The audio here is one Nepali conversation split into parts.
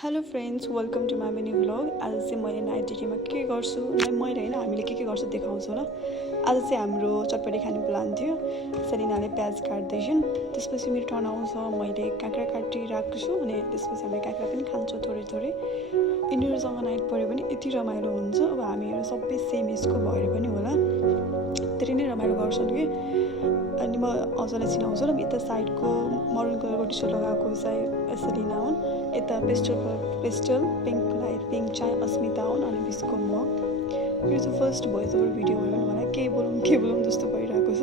Hello friends, welcome to my mini vlog. आज चाहिँ मैले नाइट ड्युटीमा के गर्छु, मैले होइन हामीले के गर्छु देखाउँछु ल। आज चाहिँ हाम्रो चटपटी खाने प्लान थियो। सेलिनाले प्याज काट्दैछन्, त्यसपछि मेरो टर्न आउँछ, मैले काँक्रा काटिरहेको छु अनि त्यसपछि हामीले काँक्रा पनि खान्छौँ थोरै थोरै। यिनीहरूसँग नाइट पऱ्यो भने यति रमाइलो हुन्छ। अब हामीहरू सबै सेम एजको भएर पनि होला धेरै नै रमाइलो गर्छन् कि। अनि म अझलाई चिनाउँछु ल, यता साइडको मरुन कलरको टी सर्ट लगाएको चाहिँ सेलिना हुन्, यता पेस्टल पिङ्क लाइट पिङ्क चाहिँ अस्मिता हुन्, अनि बिचको म। यो चाहिँ फर्स्ट भोइस ओभर भिडियो हो भने मलाई के बोलौँ जस्तो भइरहेको छ।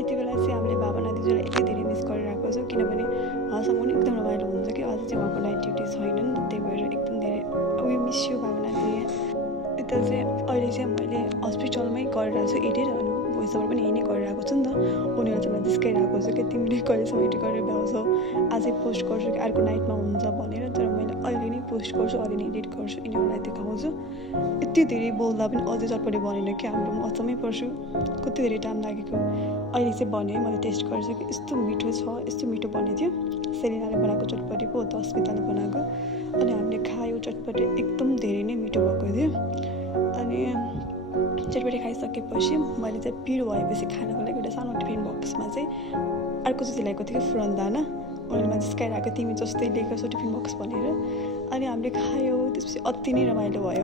यति बेला चाहिँ हामीले बाबा नातिजुलाई यति धेरै मिस गरिरहेको छ, किनभने उहाँसँग पनि एकदम रमाइलो हुन्छ कि आज चाहिँ उहाँको नाइट ड्युटी छैन नि त, त्यही भएर एकदम धेरै वी मिस यु बाबा नाति। यता चाहिँ अहिले चाहिँ मैले हस्पिटलमै गरिरहेको छु एडिट, अनि भोइस ओभर पनि यही नै गरिरहेको छु नि त। उनीहरू चाहिँ मलाई जिस्काइरहेको छ कि तिमीले कहिलेसम्म एडिट गरेर भ्याउँछौ, आजै पोस्ट गर्छु कि अर्को नाइटमा हुन्छ भनेर। तर मैले अहिले नै पोस्ट गर्छु, अहिले नै एडिट गर्छु, यिनीहरूलाई देखाउँछु। यति धेरै बोल्दा पनि अझै चटपटी बनेन कि हाम्रो, म अचम्मै पर्छु कति धेरै टाइम लागेको। अहिले चाहिँ बन्यो, मैले टेस्ट गर्छु कि यस्तो मिठो छ, यस्तो मिठो बनेको थियो। सेलिनाले बनाएको चटपटी पो त अस्मिताले बनाएको, अनि हामीले खायो चटपटी, एकदम धेरै नै मिठो भएको थियो। अनि चटपटी खाइसकेपछि मैले चाहिँ पिरो भएपछि खानको लागि एउटा सानो टिफिन बक्समा चाहिँ अर्को चिज ल्याएको थियो कि फुरनदाना। उनीहरूमा जिस्काइरहेको तिमी जस्तै लिएको छौ टिफिन बक्स भनेर। अनि हामीले खायो, त्यसपछि अति नै रमाइलो भयो।